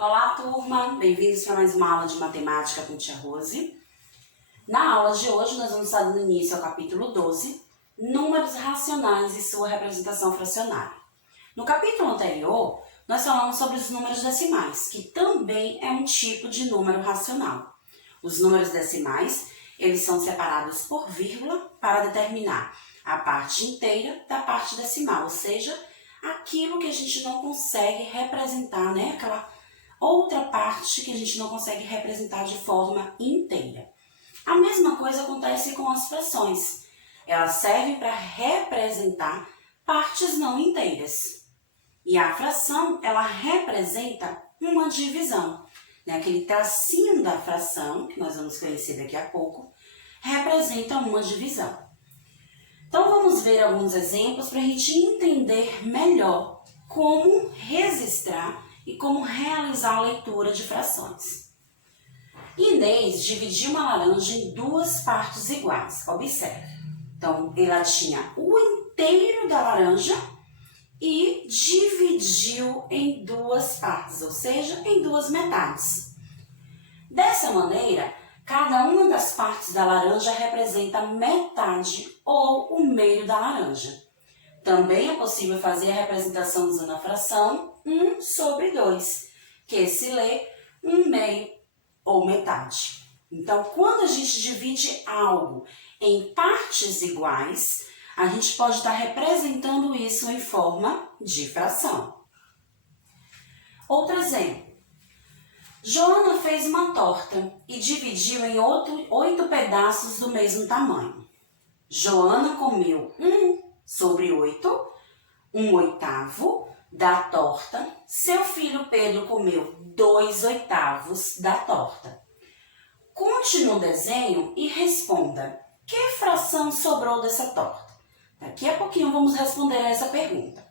Olá, turma! Bem-vindos para mais uma aula de matemática com Tia Rose. Na aula de hoje, nós vamos estar dando início ao capítulo 12, Números Racionais e sua representação fracionária. No capítulo anterior, nós falamos sobre os números decimais, que também é um tipo de número racional. Os números decimais, eles são separados por vírgula para determinar a parte inteira da parte decimal, ou seja, aquilo que a gente não consegue representar, né? Aquela outra parte que a gente não consegue representar de forma inteira. A mesma coisa acontece com as frações. Elas servem para representar partes não inteiras. E a fração, ela representa uma divisão. Né? Aquele tracinho da fração, que nós vamos conhecer daqui a pouco, representa uma divisão. Então, vamos ver alguns exemplos para a gente entender melhor como registrar e como realizar a leitura de frações. Inês dividiu uma laranja em duas partes iguais. Observe. Então, ela tinha o inteiro da laranja e dividiu em duas partes, ou seja, em duas metades. Dessa maneira, cada uma das partes da laranja representa metade ou o meio da laranja. Também é possível fazer a representação usando a fração 1 sobre 2, que se lê 1 meio ou metade. Então, quando a gente divide algo em partes iguais, a gente pode estar representando isso em forma de fração. Outro exemplo. Joana fez uma torta e dividiu em 8 pedaços do mesmo tamanho. Joana comeu 1 sobre 8, 1/8 da torta. Seu filho Pedro comeu 2/8 da torta. Conte no desenho e responda: que fração sobrou dessa torta? Daqui a pouquinho vamos responder a essa pergunta.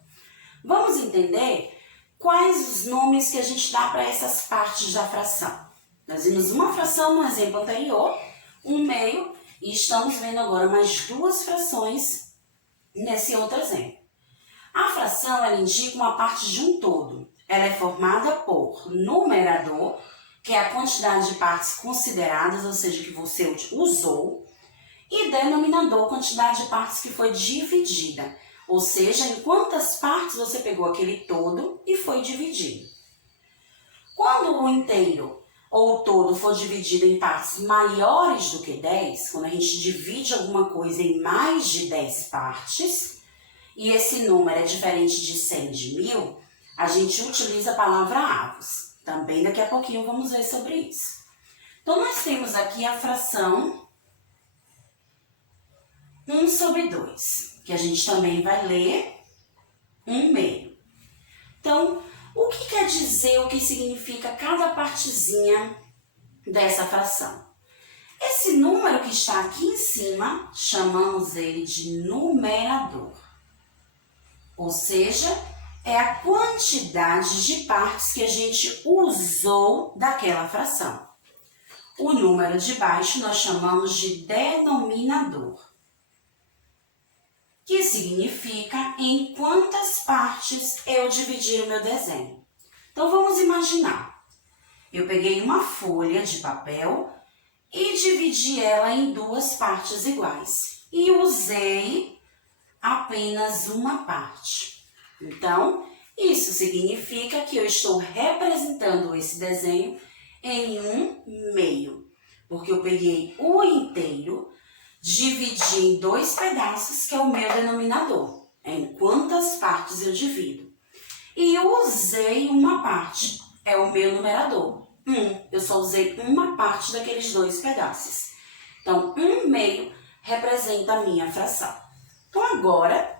Vamos entender quais os nomes que a gente dá para essas partes da fração. Nós vimos uma fração no exemplo anterior, 1 meio, e estamos vendo agora mais duas frações nesse outro exemplo. A fração, ela indica uma parte de um todo. Ela é formada por numerador, que é a quantidade de partes consideradas, ou seja, que você usou, e denominador, quantidade de partes que foi dividida, ou seja, em quantas partes você pegou aquele todo e foi dividido. Quando o inteiro ou o todo for dividido em partes maiores do que 10, quando a gente divide alguma coisa em mais de 10 partes, e esse número é diferente de 100 de 1000, a gente utiliza a palavra avos. Também daqui a pouquinho vamos ver sobre isso. Então, nós temos aqui a fração 1 sobre 2, que a gente também vai ler 1 meio. Então, o que quer dizer, o que significa cada partezinha dessa fração? Esse número que está aqui em cima, chamamos ele de numerador. Ou seja, é a quantidade de partes que a gente usou daquela fração. O número de baixo nós chamamos de denominador, que significa em quantas partes eu dividi o meu desenho. Então, vamos imaginar. Eu peguei uma folha de papel e dividi ela em duas partes iguais. E usei apenas uma parte. Então, isso significa que eu estou representando esse desenho em 1 meio. Porque eu peguei o inteiro, dividi em 2 pedaços, que é o meu denominador. Em quantas partes eu divido. E usei uma parte, é o meu numerador. Eu só usei uma parte daqueles 2 pedaços. Então, 1 meio representa a minha fração. Então, agora,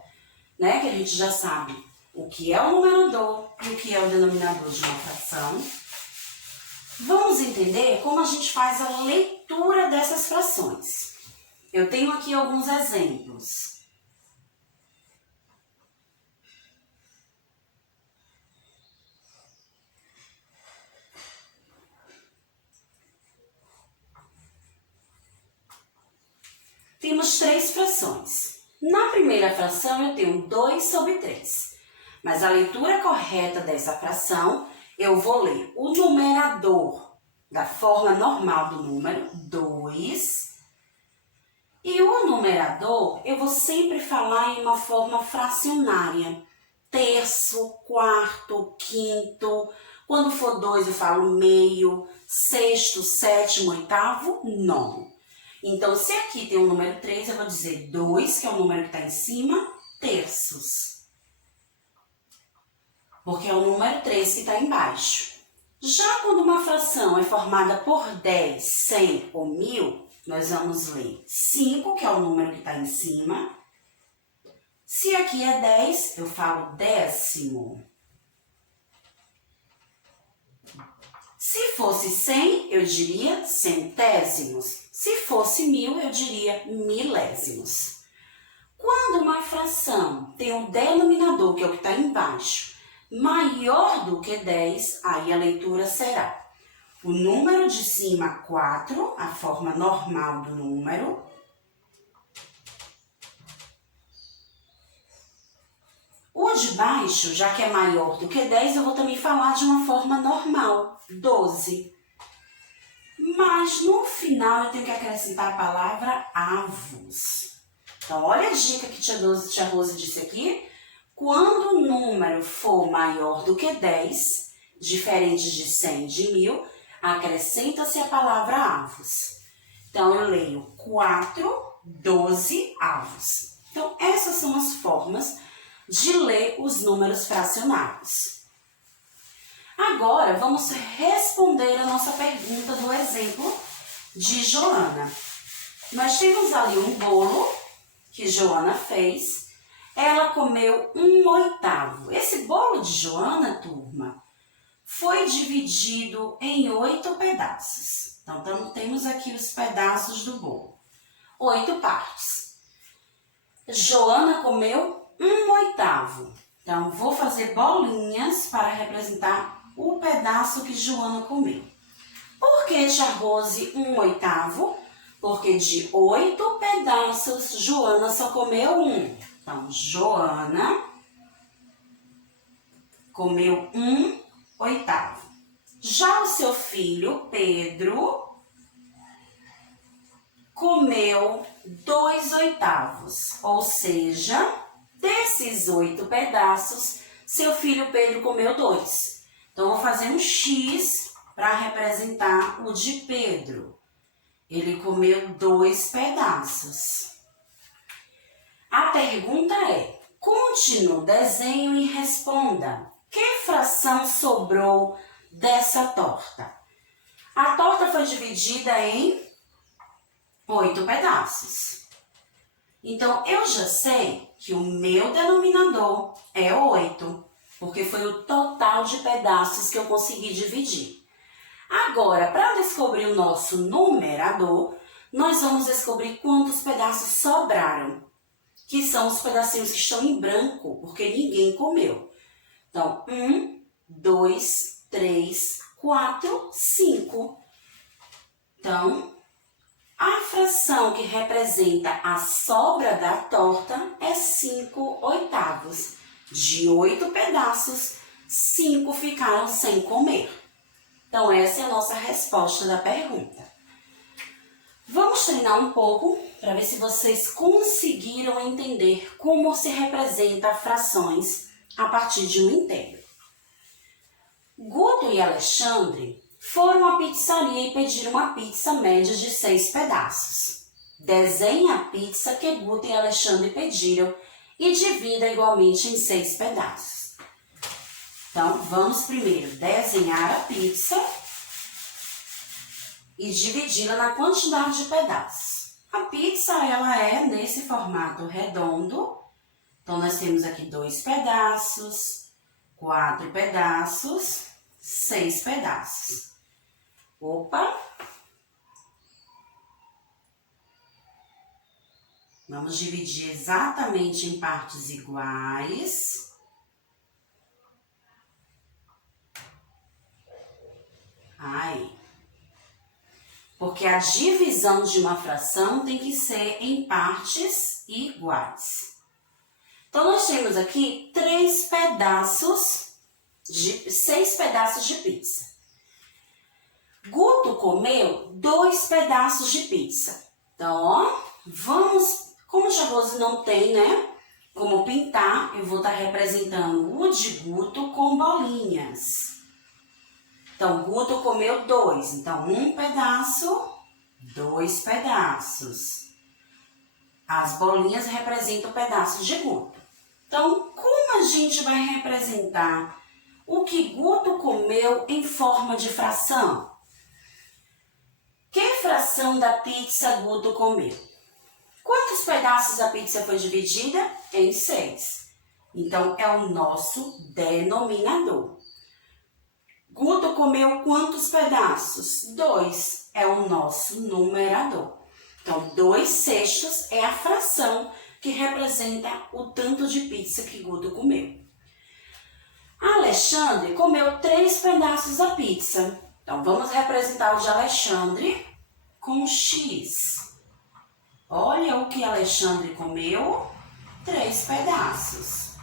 né, que a gente já sabe o que é o numerador e o que é o denominador de uma fração, vamos entender como a gente faz a leitura dessas frações. Eu tenho aqui alguns exemplos. Temos 3 frações. Na primeira fração eu tenho 2 sobre 3. Mas a leitura correta dessa fração eu vou ler o numerador da forma normal do número, 2. E o numerador, eu vou sempre falar em uma forma fracionária. Terço, quarto, quinto. Quando for 2, eu falo meio, sexto, sétimo, oitavo, nono. Então, se aqui tem o número 3, eu vou dizer 2, que é o número que está em cima, terços. Porque é o número 3 que está embaixo. Já quando uma fração é formada por 10, 100 ou 1000, nós vamos ler 5, que é o número que está em cima. Se aqui é 10, eu falo décimo. Se fosse 100, eu diria centésimos. Se fosse 1000, eu diria milésimos. Quando uma fração tem um denominador, que é o que está embaixo, maior do que 10, aí a leitura será o número de cima, 4, a forma normal do número. O de baixo, já que é maior do que 10, eu vou também falar de uma forma normal, 12. Mas no final eu tenho que acrescentar a palavra avos. Então, olha a dica que tia Rose disse aqui. Quando o número for maior do que 10, diferente de 100 e de 1000, acrescenta-se a palavra avos. Então, eu leio 4, 12 avos. Então, essas são as formas de ler os números fracionários. Agora, vamos responder a nossa pergunta do exemplo de Joana. Nós temos ali um bolo que Joana fez. Ela comeu 1/8. Esse bolo de Joana, turma, foi dividido em 8 pedaços. Então, temos aqui os pedaços do bolo. 8 partes. Joana comeu 1/8. Então, vou fazer bolinhas para representar o pedaço que Joana comeu. Por que, tia Rose, 1/8? Porque de 8 pedaços, Joana só comeu 1. Então, Joana comeu 1/8. Já o seu filho, Pedro, comeu 2/8. Ou seja, desses 8 pedaços, seu filho Pedro comeu 2. Então, eu vou fazer um X para representar o de Pedro. Ele comeu 2 pedaços. A pergunta é, conte no desenho e responda. Que fração sobrou dessa torta? A torta foi dividida em 8 pedaços. Então, eu já sei que o meu denominador é 8, porque foi o total de pedaços que eu consegui dividir. Agora, para descobrir o nosso numerador, nós vamos descobrir quantos pedaços sobraram, que são os pedacinhos que estão em branco, porque ninguém comeu. Então, 1, 2, 3, 4, 5. Então, a fração que representa a sobra da torta é 5/8. De 8 pedaços, 5 ficaram sem comer. Então, essa é a nossa resposta da pergunta. Vamos treinar um pouco para ver se vocês conseguiram entender como se representa frações a partir de um inteiro. Guto e Alexandre foram à pizzaria e pediram uma pizza média de 6 pedaços. Desenhe a pizza que Guto e Alexandre pediram e divida igualmente em 6 pedaços. Então, vamos primeiro desenhar a pizza e dividi-la na quantidade de pedaços. A pizza, ela é nesse formato redondo. Então, nós temos aqui 2 pedaços, 4 pedaços, 6 pedaços. Opa! Vamos dividir exatamente em partes iguais. Aí. Porque a divisão de uma fração tem que ser em partes iguais. Então, nós temos aqui 3 pedaços 6 pedaços de pizza. Guto comeu 2 pedaços de pizza. Então, ó, vamos... Como a tia Rose não tem, né, como pintar, eu vou estar representando o de Guto com bolinhas. Então, Guto comeu 2. Então, 1 pedaço, 2 pedaços. As bolinhas representam pedaços de Guto. Então, como a gente vai representar o que Guto comeu em forma de fração? Que fração da pizza Guto comeu? Quantos pedaços a pizza foi dividida? Em 6. Então, é o nosso denominador. Guto comeu quantos pedaços? 2. É o nosso numerador. Então, 2/6 é a fração que representa o tanto de pizza que Guto comeu. Alexandre comeu 3 pedaços da pizza. Então, vamos representar o de Alexandre com X. Olha o que Alexandre comeu, 3 pedaços.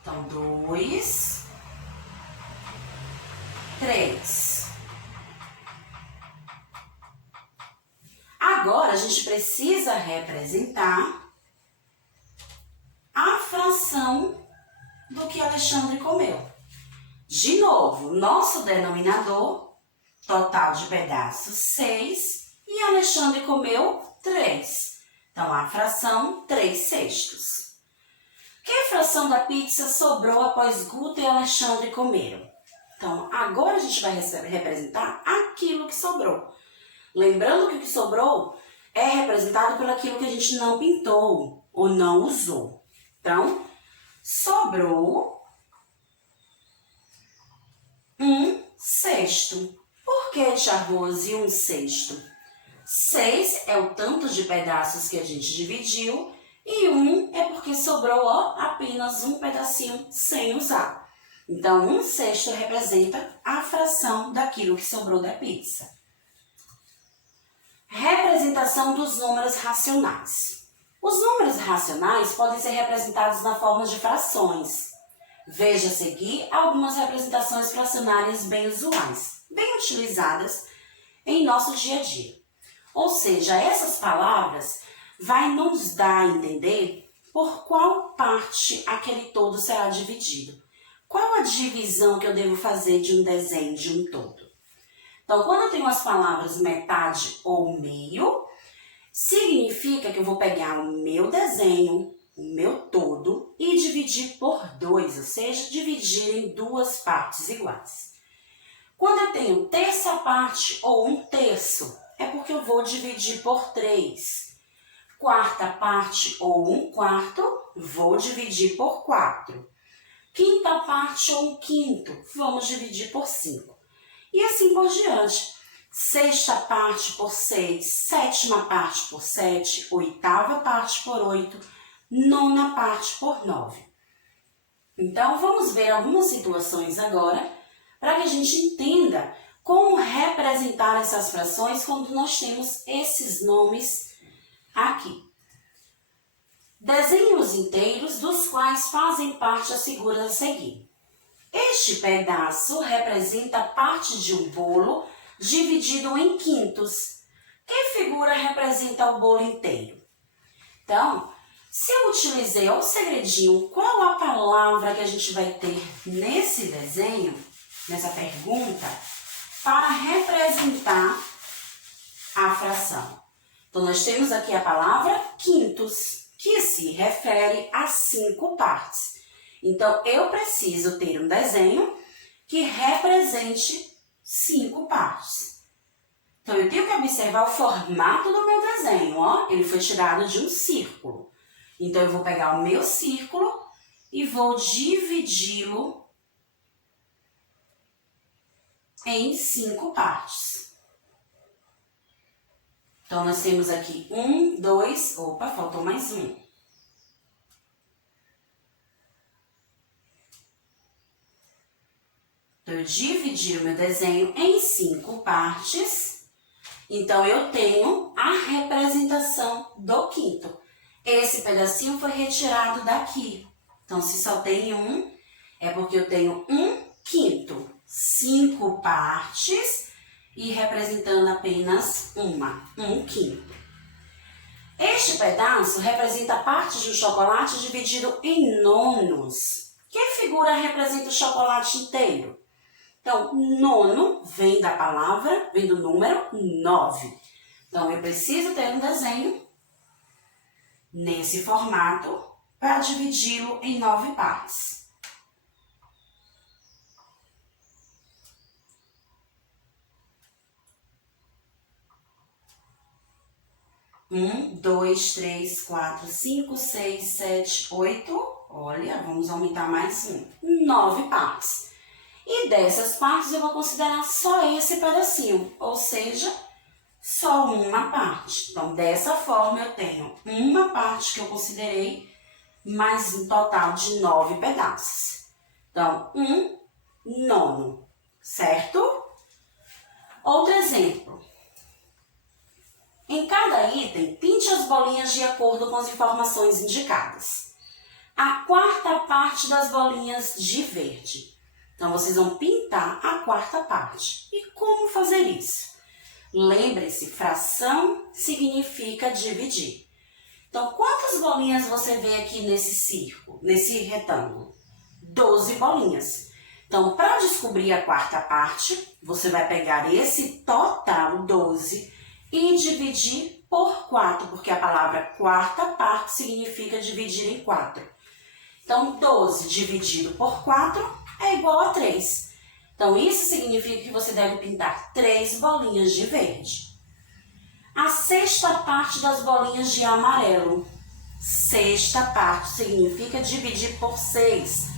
Então, 2, 3. Agora, a gente precisa representar a fração do que Alexandre comeu. De novo, nosso denominador, total de pedaços, 6, e Alexandre comeu 3. Então, a fração 3/6. Que fração da pizza sobrou após Guto e Alexandre comeram? Então, agora a gente vai representar aquilo que sobrou. Lembrando que o que sobrou é representado por aquilo que a gente não pintou ou não usou. Então, sobrou 1/6. Por que, tia Rose, 1/6? 6 é o tanto de pedaços que a gente dividiu e 1 é porque sobrou, ó, apenas um pedacinho sem usar. Então, 1/6 representa a fração daquilo que sobrou da pizza. Representação dos números racionais. Os números racionais podem ser representados na forma de frações. Veja a seguir algumas representações fracionárias bem usuais, bem utilizadas em nosso dia a dia. Ou seja, essas palavras vai nos dar a entender por qual parte aquele todo será dividido. Qual a divisão que eu devo fazer de um desenho de um todo? Então, quando eu tenho as palavras metade ou meio, significa que eu vou pegar o meu desenho, o meu todo, e dividir por 2, ou seja, dividir em 2 partes iguais. Quando eu tenho terça parte ou 1/3, é porque eu vou dividir por 3. Quarta parte ou 1/4, vou dividir por 4. Quinta parte ou 1/5, vamos dividir por 5. E assim por diante. Sexta parte por 6, sétima parte por 7, oitava parte por 8, nona parte por 9. Então, vamos ver algumas situações agora para que a gente entenda como representar essas frações quando nós temos esses nomes aqui. Desenhe os inteiros dos quais fazem parte as figuras a seguir. Este pedaço representa parte de um bolo dividido em quintos. Que figura representa o bolo inteiro? Então, se eu utilizei o segredinho, qual a palavra que a gente vai ter nesse desenho, nessa pergunta, para representar a fração? Então, nós temos aqui a palavra quintos, que se refere a 5 partes. Então, eu preciso ter um desenho que represente 5 partes. Então, eu tenho que observar o formato do meu desenho, ó. Ele foi tirado de um círculo. Então, eu vou pegar o meu círculo e vou dividi-lo em 5 partes. Então, nós temos aqui 1, 2, opa, faltou mais um. Então, eu dividi o meu desenho em 5 partes. Então, eu tenho a representação do quinto. Esse pedacinho foi retirado daqui. Então, se só tem um, é porque eu tenho um quinto. 5 partes e representando apenas um quinto. Este pedaço representa a parte de um chocolate dividido em nonos. Que figura representa o chocolate inteiro? Então, nono vem da palavra, vem do número 9. Então, eu preciso ter um desenho nesse formato para dividi-lo em 9 partes. 1, 2, 3, 4, 5, 6, 7, 8. Olha, vamos aumentar mais 9 partes. E dessas partes eu vou considerar só esse pedacinho, ou seja, só uma parte. Então, dessa forma eu tenho uma parte que eu considerei, mais um total de 9 pedaços. Então, 1/9, certo? Outro exemplo. Em cada item, pinte as bolinhas de acordo com as informações indicadas. A quarta parte das bolinhas de verde. Então, vocês vão pintar a quarta parte. E como fazer isso? Lembre-se, fração significa dividir. Então, quantas bolinhas você vê aqui nesse círculo, nesse retângulo? 12 bolinhas. Então, para descobrir a quarta parte, você vai pegar esse total 12 e dividir por 4, porque a palavra quarta parte significa dividir em 4. Então, 12 dividido por 4 é igual a 3. Então, isso significa que você deve pintar 3 bolinhas de verde. A sexta parte das bolinhas de amarelo. Sexta parte significa dividir por 6.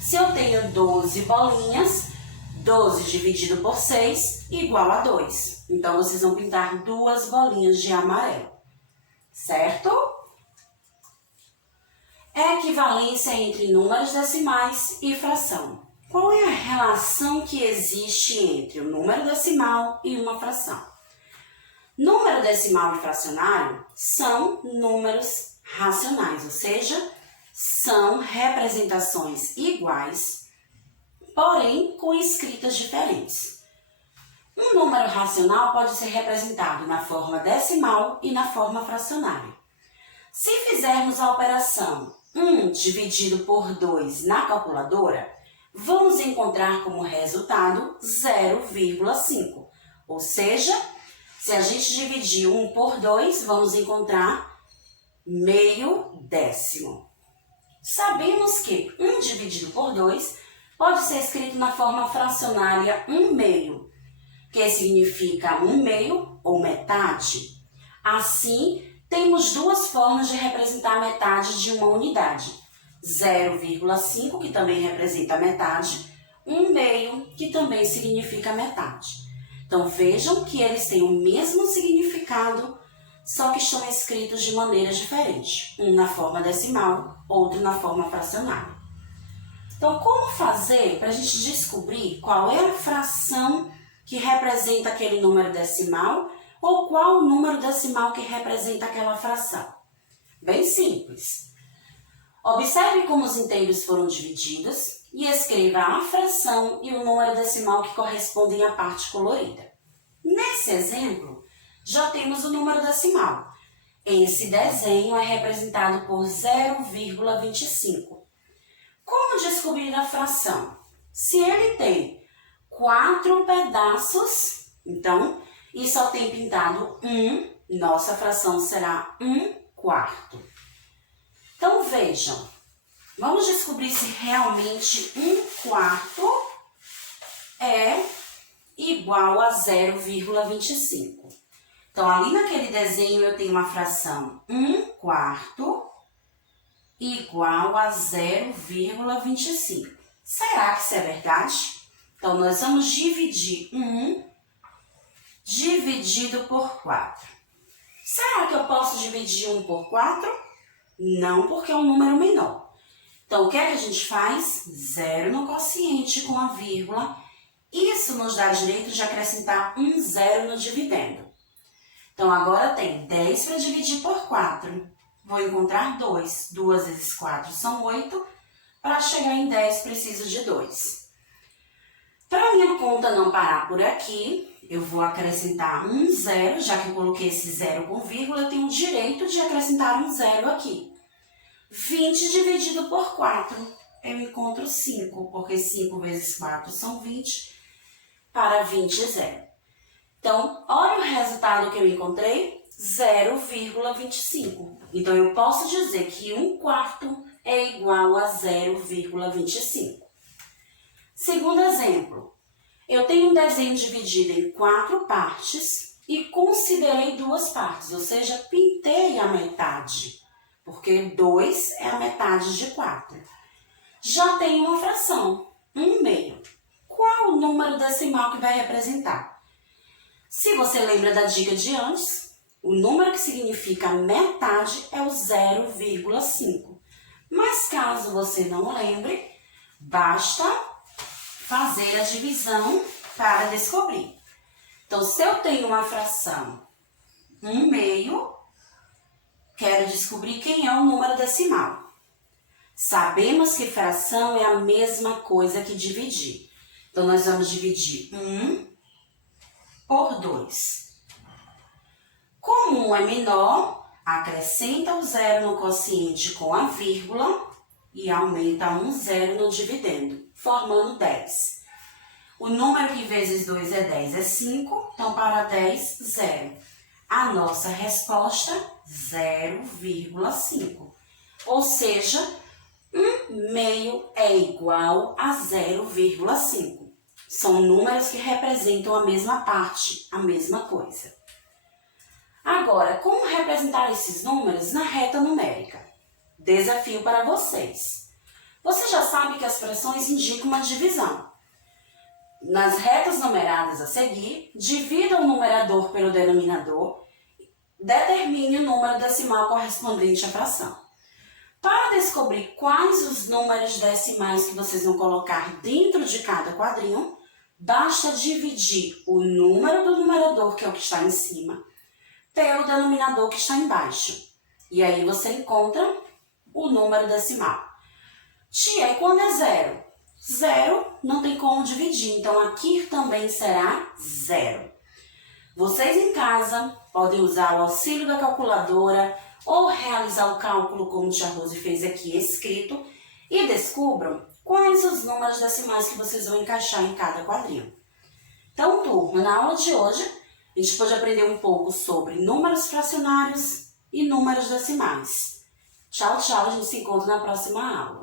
Se eu tenho 12 bolinhas, 12 dividido por 6 igual a 2. Então, vocês vão pintar 2 bolinhas de amarelo, certo? Equivalência entre números decimais e fração. Qual é a relação que existe entre o número decimal e uma fração? Número decimal e fracionário são números racionais, ou seja, são representações iguais, porém com escritas diferentes. Um número racional pode ser representado na forma decimal e na forma fracionária. Se fizermos a operação 1 dividido por 2 na calculadora, vamos encontrar como resultado 0,5. Ou seja, se a gente dividir 1 por 2, vamos encontrar meio décimo. Sabemos que 1 dividido por 2 pode ser escrito na forma fracionária 1/2, que significa 1/2 ou metade. Assim, temos duas formas de representar a metade de uma unidade. 0,5, que também representa a metade, 1/2, que também significa metade. Então, vejam que eles têm o mesmo significado, só que estão escritos de maneiras diferentes. Um na forma decimal, outro na forma fracionária. Então, como fazer para a gente descobrir qual é a fração que representa aquele número decimal ou qual o número decimal que representa aquela fração? Bem simples. Observe como os inteiros foram divididos e escreva a fração e o número decimal que correspondem à parte colorida. Nesse exemplo, já temos o número decimal. Esse desenho é representado por 0,25. Como descobrir a fração? Se ele tem 4 pedaços, então, e só tem pintado 1, nossa fração será 1/4. Então, vejam, vamos descobrir se realmente 1/4 é igual a 0,25. Então, ali naquele desenho eu tenho uma fração 1/4 igual a 0,25. Será que isso é verdade? Então, nós vamos dividir 1 dividido por 4. Será que eu posso dividir 1 por 4? Não, porque é um número menor. Então, o que é que a gente faz? 0 no quociente com a vírgula. Isso nos dá direito de acrescentar um 0 no dividendo. Então, agora tem 10 para dividir por 4. Vou encontrar 2. 2 vezes 4 são 8. Para chegar em 10, preciso de 2. Para minha conta não parar por aqui, eu vou acrescentar um zero, já que eu coloquei esse zero com vírgula, eu tenho o direito de acrescentar um zero aqui. 20 dividido por 4, eu encontro 5, porque 5 vezes 4 são 20, para 20 é zero. Então, olha o resultado que eu encontrei, 0,25. Então, eu posso dizer que 1/4 é igual a 0,25. Segundo exemplo, eu tenho um desenho dividido em 4 partes e considerei 2 partes, ou seja, pintei a metade, porque 2 é a metade de 4. Já tenho uma fração, 1/2. Qual o número decimal que vai representar? Se você lembra da dica de antes, o número que significa metade é o 0,5. Mas caso você não lembre, basta fazer a divisão para descobrir. Então, se eu tenho uma fração 1/2, quero descobrir quem é o número decimal. Sabemos que fração é a mesma coisa que dividir. Então, nós vamos dividir 1 por 2. Como 1 é menor, acrescenta o zero no quociente com a vírgula e aumenta um zero no dividendo, formando 10. O número que vezes 2 é 10, é 5, então para 10, 0. A nossa resposta, 0,5. Ou seja, 1/2 é igual a 0,5. São números que representam a mesma parte, a mesma coisa. Agora, como representar esses números na reta numérica? Desafio para vocês. Você já sabe que as frações indicam uma divisão. Nas retas numeradas a seguir, divida o numerador pelo denominador, determine o número decimal correspondente à fração. Para descobrir quais os números decimais que vocês vão colocar dentro de cada quadrinho, basta dividir o número do numerador, que é o que está em cima, pelo denominador que está embaixo. E aí você encontra o número decimal. Tia, e quando é zero? Zero não tem como dividir, então aqui também será zero. Vocês em casa podem usar o auxílio da calculadora ou realizar o cálculo como a tia Rose fez aqui escrito e descubram quais os números decimais que vocês vão encaixar em cada quadrinho. Então, turma, na aula de hoje, a gente pode aprender um pouco sobre números fracionários e números decimais. Tchau, tchau, a gente se encontra na próxima aula.